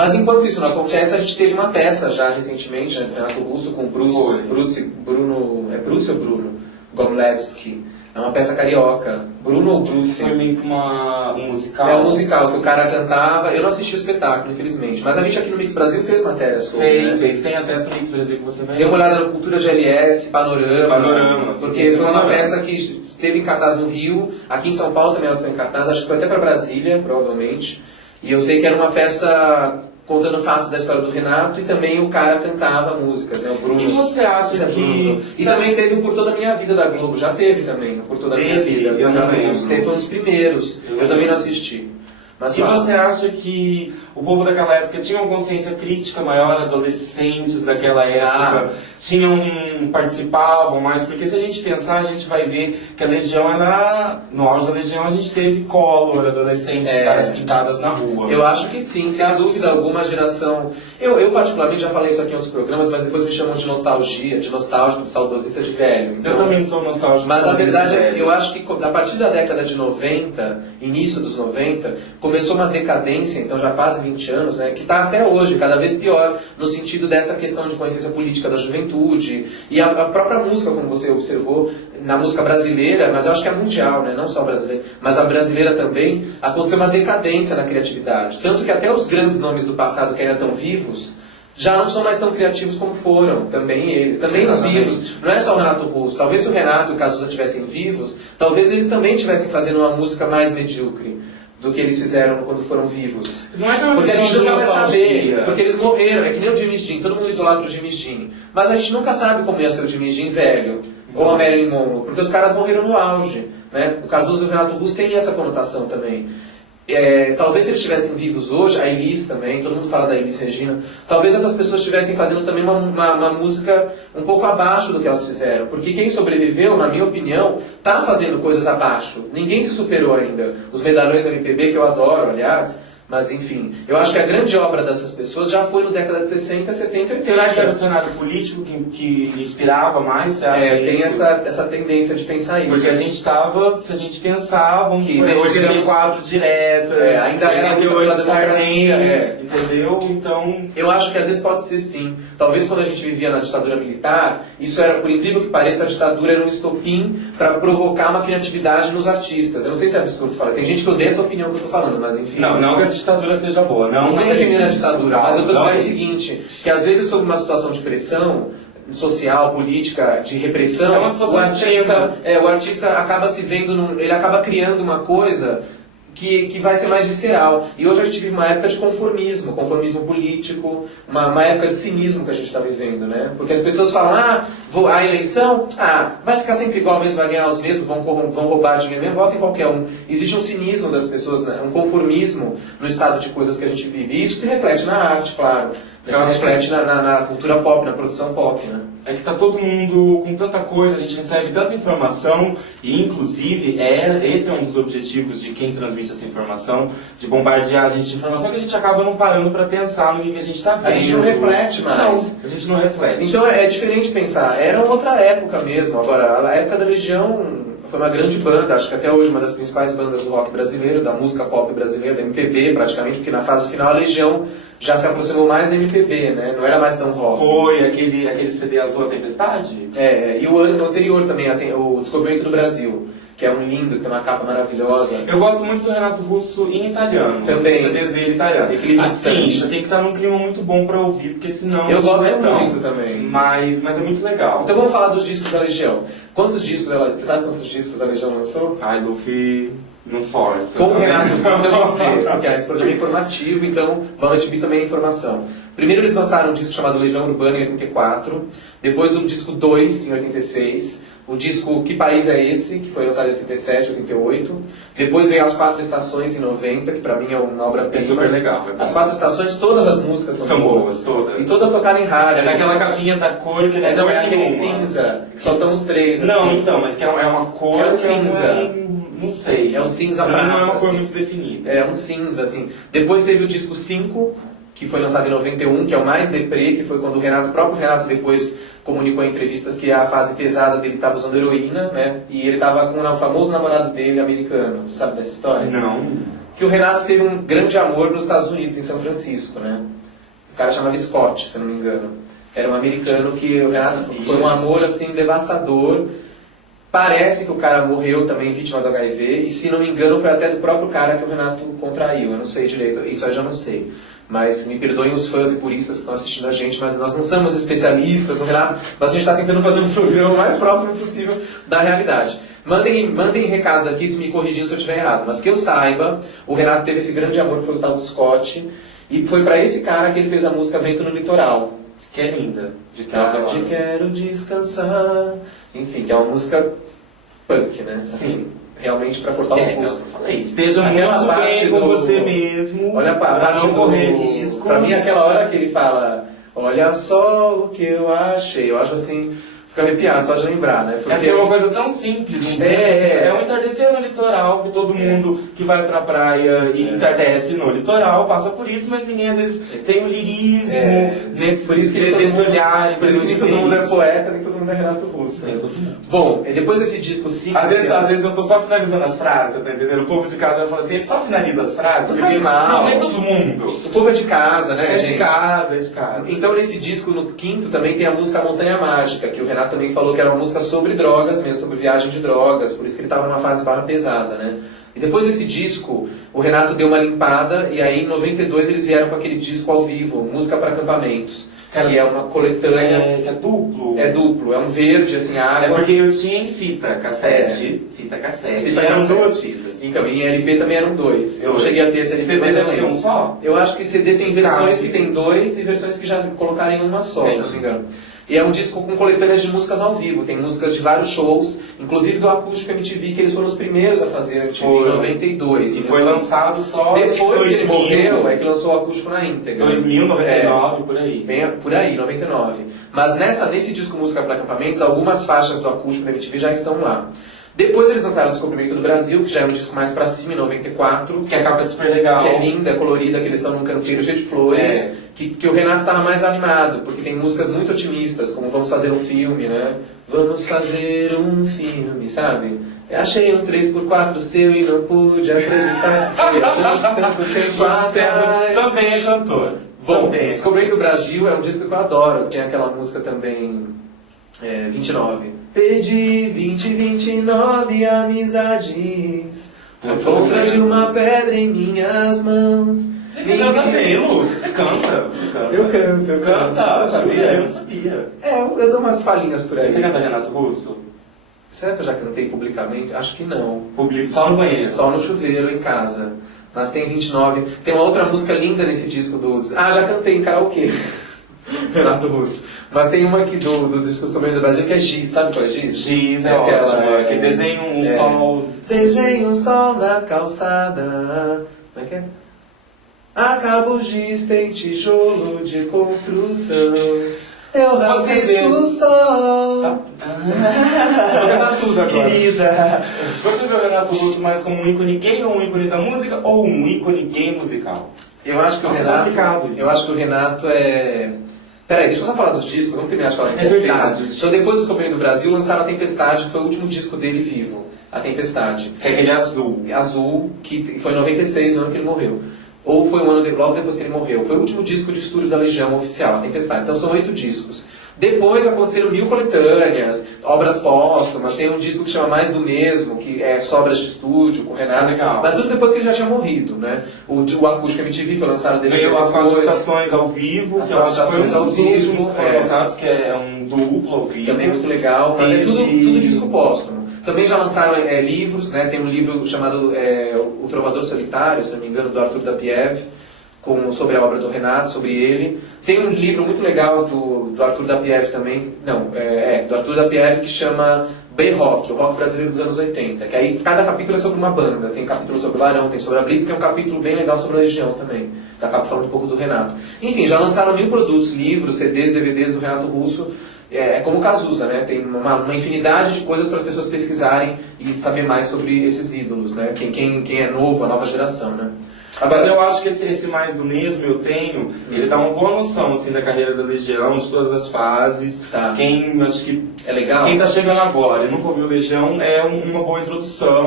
Mas enquanto isso não acontece, a gente teve uma peça já recentemente, né, do Renato Russo com Bruno Gomlewski. É uma peça carioca. Bruno ou Bruce? Foi meio que um musical. É um musical que o cara cantava. Eu não assisti o espetáculo, infelizmente. Mas a gente aqui no Mix Brasil fez matérias sobre. Fez. Tem acesso ao Mix Brasil que você vai. Deu uma olhada no Cultura GLS, Panorama. Porque foi uma peça que esteve em cartaz no Rio. Aqui em São Paulo também ela foi em cartaz. Acho que foi até para Brasília, provavelmente. E eu sei que era uma peça contando fatos da história do Renato, e também o cara cantava músicas, né? O Bruno. E você acha que... E também teve o Por Toda a Minha Vida da Globo, já teve também o Por Toda a Minha Vida. Eu não lembro. Foi um dos primeiros, eu também não assisti. Mas e você acha que o povo daquela época tinha uma consciência crítica maior, adolescentes daquela época participavam mais? Porque se a gente pensar, a gente vai ver que a Legião era... No auge da Legião a gente teve Collor, adolescentes, caras pintadas na rua. Eu acho que sim, sem dúvida alguma, a geração... Eu particularmente já falei isso aqui em outros programas, mas depois me chamam de nostalgia, de nostálgico, de saudosista, de velho. Então, eu também sou nostálgico. Mas a verdade é que eu acho que a partir da década de 90, início dos 90, começou uma decadência, então já quase 20 anos, né, que está até hoje, cada vez pior, no sentido dessa questão de consciência política da juventude, e a própria música, como você observou, na música brasileira, mas eu acho que é mundial, né, não só brasileira, mas a brasileira também, aconteceu uma decadência na criatividade. Tanto que até os grandes nomes do passado que ainda estão vivos, já não são mais tão criativos como foram, também eles. Também os vivos, não é só o Renato Russo. Talvez se o Renato e o Cazuza estivessem vivos, talvez eles também estivessem fazendo uma música mais medíocre do que eles fizeram quando foram vivos. Não é que porque a gente nunca vai saber, porque eles morreram. É que nem o Jimmy Dean, todo mundo idolatra o Jimmy Dean. Mas a gente nunca sabe como ia ser o Jimmy Dean velho, ou a Marilyn Monroe, porque os caras morreram no auge, né? O Cazuza e o Renato Russo têm essa conotação também. Talvez se eles estivessem vivos hoje, a Elis também, todo mundo fala da Elis Regina, talvez essas pessoas estivessem fazendo também uma música um pouco abaixo do que elas fizeram, porque quem sobreviveu, na minha opinião, está fazendo coisas abaixo, ninguém se superou ainda. Os medalhões da MPB, que eu adoro, aliás, mas enfim, eu acho que a grande obra dessas pessoas já foi no década de 60, 70 e 80. Será que era o cenário político que inspirava mais? Você acha tem isso? essa tendência de pensar isso. Porque a gente estava, se a gente pensava, vamos que hoje tem 4 diretas, ainda era muito pela democracia, entendeu? Então... Eu acho que às vezes pode ser sim. Talvez quando a gente vivia na ditadura militar, isso era, por incrível que pareça, a ditadura era um estopim para provocar uma criatividade nos artistas. Eu não sei se é absurdo falar. Tem gente que odeia essa opinião que eu estou falando, mas enfim. Não que a ditadura seja boa. Não estou defendendo a ditadura, mas eu estou dizendo o seguinte, que às vezes sob uma situação de pressão social, política, de repressão, o artista acaba se vendo, ele acaba criando uma coisa que vai ser mais visceral. E hoje a gente vive uma época de conformismo político, uma época de cinismo que a gente está vivendo, né? Porque as pessoas falam, a eleição, vai ficar sempre igual mesmo, vai ganhar os mesmos, vão roubar dinheiro mesmo, vota em qualquer um. Existe um cinismo das pessoas, né? Um conformismo no estado de coisas que a gente vive. E isso se reflete na arte, claro. Se reflete na cultura pop, na produção pop, né? É que tá todo mundo com tanta coisa, a gente recebe tanta informação e, inclusive, esse é um dos objetivos de quem transmite essa informação, de bombardear a gente de informação, que a gente acaba não parando para pensar no que a gente está vendo. A gente não reflete mais. Não, a gente não reflete. Então é diferente pensar. Era outra época mesmo. Agora, a época da Legião foi uma grande banda, acho que até hoje uma das principais bandas do rock brasileiro, da música pop brasileira, da MPB praticamente, porque na fase final a Legião já se aproximou mais da MPB, né? Não era mais tão rock. Foi aquele CD Azul, A Tempestade? E o ano anterior também, o Descobrimento do Brasil, que é um lindo, que tem uma capa maravilhosa. Eu gosto muito do Renato Russo em italiano. Também. Os CDs dele em italiano. Assim, tem que estar num clima muito bom pra ouvir, porque senão... Eu gosto muito também. Mas é muito legal. Então vamos falar dos discos da Legião. Quantos discos você sabe quantos discos a Legião lançou? Ai, Luffy... Não força. Como o Renato porque esse programa é informativo, então Boa Noite Bi também é informação. Primeiro eles lançaram um disco chamado Legião Urbana em 84, depois o disco 2 em 86, o disco Que País é Esse, que foi lançado em 87, 88, depois veio As Quatro Estações em 90, que pra mim é uma obra-prima. É super legal. As Quatro Estações, todas as músicas são boas, todas. E todas tocaram em rádio. É naquela capinha da cor que não é aquele cinza, que só estão os três. Não, assim. então, mas que é uma cor... É um cinza. Não sei. É um cinza prata. Não é uma cor assim. muito definida. É um cinza, assim. Depois teve o disco 5, que foi lançado em 91, que é o mais deprê, que foi quando o próprio Renato depois comunicou em entrevistas que a fase pesada dele estava usando heroína, né? E ele estava com o famoso namorado dele, americano. Você sabe dessa história? Não. que o Renato teve um grande amor nos Estados Unidos, em São Francisco, né? O cara chamava Scott, se não me engano. Era um americano que o Renato foi um amor assim devastador. Parece que o cara morreu também vítima do HIV, e se não me engano foi até do próprio cara que o Renato contraiu. Eu não sei direito, isso eu já não sei. Mas me perdoem os fãs e puristas que estão assistindo a gente, mas nós não somos especialistas no Renato, mas a gente está tentando fazer um programa o mais próximo possível da realidade. Mandem recados aqui se me corrigindo se eu estiver errado, mas que eu saiba, o Renato teve esse grande amor que foi o tal do Scott, e foi para esse cara que ele fez a música Vento no Litoral. Que é linda. De tarde quero descansar. Enfim, que é uma música punk, né? Assim, realmente para cortar os pulsos. Eu falei, esteja muito bem com você mesmo. Olha para não correr riscos. Pra mim, aquela hora que ele fala, olha só o que eu achei. Eu acho assim, fica arrepiado só de lembrar, né? Porque é uma coisa tão simples. É um entardecer no litoral, que todo mundo que vai pra praia e entardece no litoral passa por isso, mas ninguém às vezes tem um lirismo nesse, por isso que desse olhar. Por isso que nem todo mundo é poeta, nem todo mundo é Renato Russo. Nem todo mundo. Bom, depois desse disco simples... Às vezes eu tô só finalizando as frases, tá entendendo? O povo de casa vai falar assim, ele só finaliza as frases. Não faz mal. Não, nem todo mundo. O povo é de casa, né, gente? É de casa. Então nesse disco, no quinto, também tem a música Montanha Mágica, que o Renato também falou que era uma música sobre drogas, mesmo sobre viagem de drogas, por isso que ele estava numa fase barra pesada, né? E depois desse disco, o Renato deu uma limpada, e aí em 92 eles vieram com aquele disco ao vivo, Música para Acampamentos, que é uma coletânea... Que é duplo. É duplo, é um verde, assim, água... É porque eu tinha em fita cassete, eram duas fitas. Então, em LP também eram dois. Eu cheguei a ter esse LP, CD mas eu deve ser lembro. um só? Eu acho que CD tem versões que tem dois e versões que já colocaram em uma só, se não me engano. E é um disco com coletâneas de músicas ao vivo, tem músicas de vários shows, inclusive do Acústico MTV, que eles foram os primeiros a fazer MTV em 92. E foi lançado só depois que ele morreu, é que lançou o Acústico na íntegra. 2000, 99, por aí. Bem, por aí, 99. Mas nesse disco Música para Acampamentos, algumas faixas do Acústico da MTV já estão lá. Depois eles lançaram o Descobrimento do Brasil, que já é um disco mais pra cima, em 94. Que a capa é super legal. Que é linda, colorida, que eles estão num canteiro cheio de flores. Que o Renato tava mais animado, porque tem músicas muito otimistas, como Vamos Fazer um Filme, né? Vamos fazer um filme, sabe? Eu achei um 3x4 seu e não pude acreditar que foi tanto tempo atrás. Também é cantor. Bom, Descobrimento do Brasil é um disco que eu adoro. Tem aquela música também... 29. Perdi 29 amizades por conta de uma pedra em minhas mãos. Você canta bem, Lu. Você canta. Eu canto. Canta? Você sabia? Eu não sabia. Eu dou umas palhinhas por aí. Você canta Renato Russo? Será que eu já cantei publicamente? Acho que não. Só no banheiro? Só no chuveiro, em casa. Mas tem 29. Tem uma outra música linda nesse disco do... já cantei em karaokê. Renato Russo. Mas tem uma aqui do disco do Descobrimento do Brasil que é Giz, sabe qual é Giz? Giz é ótimo, que desenha um sol. Desenha um sol na calçada. Como é que é? Acaba o giz, tem tijolo de construção. Eu não risco o sol. Vou cantar tudo agora. Querida, você vê o Renato Russo mais como um ícone gay ou um ícone da música ou um ícone gay musical? Eu acho que o Renato é... Peraí, deixa eu só falar dos discos, vamos terminar de falar dos discos. Verdade. Então depois do Descobrimento do Brasil lançaram A Tempestade, que foi o último disco dele vivo. A Tempestade. Que é aquele azul. Azul, que foi em 96, no ano que ele morreu. Ou foi um ano logo depois que ele morreu. Foi o último disco de estúdio da Legião oficial, A Tempestade. Então são 8 discos. Depois aconteceram 1000 coletâneas, obras póstumas, tem um disco que chama Mais do Mesmo, que é só obras de estúdio, com o Renato. Legal. Mas tudo depois que ele já tinha morrido, né? O Acústico MTV foi lançado dele. Veio as 4 estações ao vivo, que foi um dos últimos que foram lançados, que é um duplo ao vivo. Também muito legal, mas é tudo disco póstumo. Também já lançaram livros, né? Tem um livro chamado O Trovador Solitário, se não me engano, do Arthur Dapiev, sobre a obra do Renato, sobre ele. Tem um livro muito legal do Arthur Dapiev também, do Arthur Dapiev, que chama B-Rock, o rock brasileiro dos anos 80, que aí cada capítulo é sobre uma banda. Tem capítulo sobre o Barão, tem sobre a Blitz, tem um capítulo bem legal sobre a Legião também. Acaba falando um pouco do Renato. Enfim, já lançaram 1000 produtos, livros, CDs, DVDs do Renato Russo. É como o Cazuza, né? Tem uma infinidade de coisas para as pessoas pesquisarem e saber mais sobre esses ídolos, né? Quem é novo, a nova geração, né? Mas eu acho que esse mais do mesmo eu tenho, ele dá uma boa noção assim, da carreira da Legião, de todas as fases. Tá. Acho que é legal. Quem tá chegando agora e nunca ouviu Legião é uma boa introdução.